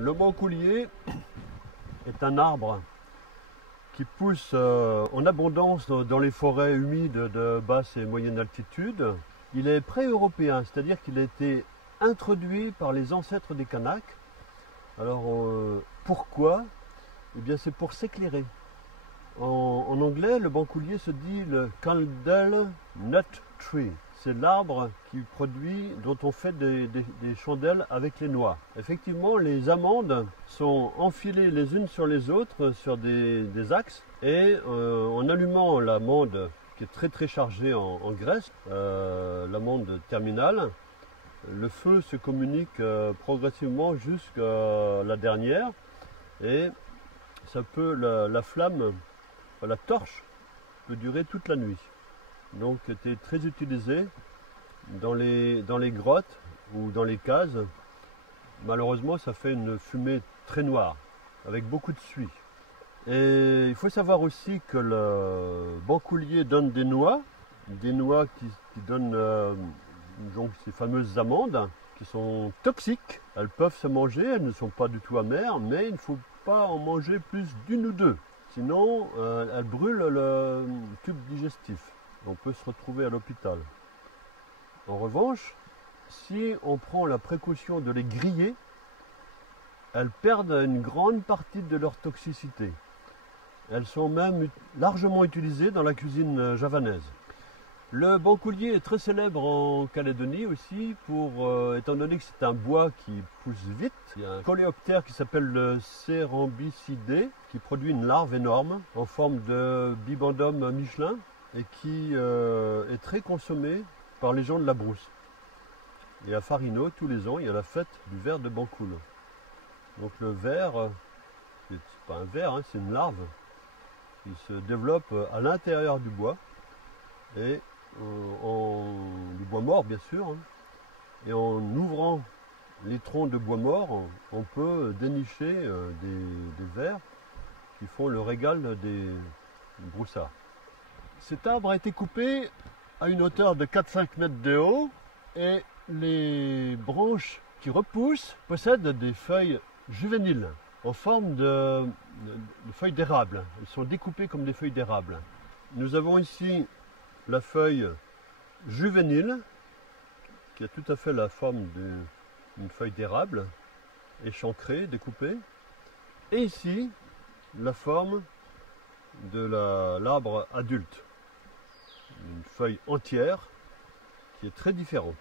Le bancoulier est un arbre qui pousse en abondance dans les forêts humides de basse et moyenne altitude. Il est pré-européen, c'est-à-dire qu'il a été introduit par les ancêtres des Kanaks. Alors pourquoi? Eh bien c'est pour s'éclairer. En anglais, le bancoulier se dit le candle nut tree. C'est l'arbre qui produit, dont on fait des chandelles avec les noix. Effectivement, les amandes sont enfilées les unes sur les autres sur des axes et en allumant l'amande qui est très chargée en graisse, l'amande terminale, le feu se communique progressivement jusqu'à la dernière et ça peut, la flamme, la torche peut durer toute la nuit. Donc était très utilisé dans les grottes ou dans les cases. Malheureusement, ça fait une fumée très noire, avec beaucoup de suie. Et il faut savoir aussi que le bancoulier donne des noix qui donnent donc ces fameuses amandes qui sont toxiques. Elles peuvent se manger, elles ne sont pas du tout amères, mais il ne faut pas en manger plus d'une ou deux. Sinon, elles brûlent le tube digestif. On peut se retrouver à l'hôpital. En revanche, si on prend la précaution de les griller, elles perdent une grande partie de leur toxicité. Elles sont même largement utilisées dans la cuisine javanaise. Le bancoulier est très célèbre en Calédonie aussi, étant donné que c'est un bois qui pousse vite. Il y a un coléoptère qui s'appelle le Cerambycidés, qui produit une larve énorme en forme de Bibendum Michelin et qui est très consommé par les gens de la brousse. Et à Farino, tous les ans, il y a la fête du ver de Bancoul. Donc le ver, c'est pas un ver, hein, c'est une larve qui se développe à l'intérieur du bois et du bois mort bien sûr, hein. Et en ouvrant les troncs de bois mort, on peut dénicher des vers qui font le régal des broussards. Cet arbre a été coupé à une hauteur de 4-5 mètres de haut et les branches qui repoussent possèdent des feuilles juvéniles en forme de feuilles d'érable. Elles sont découpées comme des feuilles d'érable. Nous avons ici la feuille juvénile qui a tout à fait la forme d'une feuille d'érable, échancrée, découpée. Et ici, la forme de l'arbre adulte. Une feuille entière qui est très différente.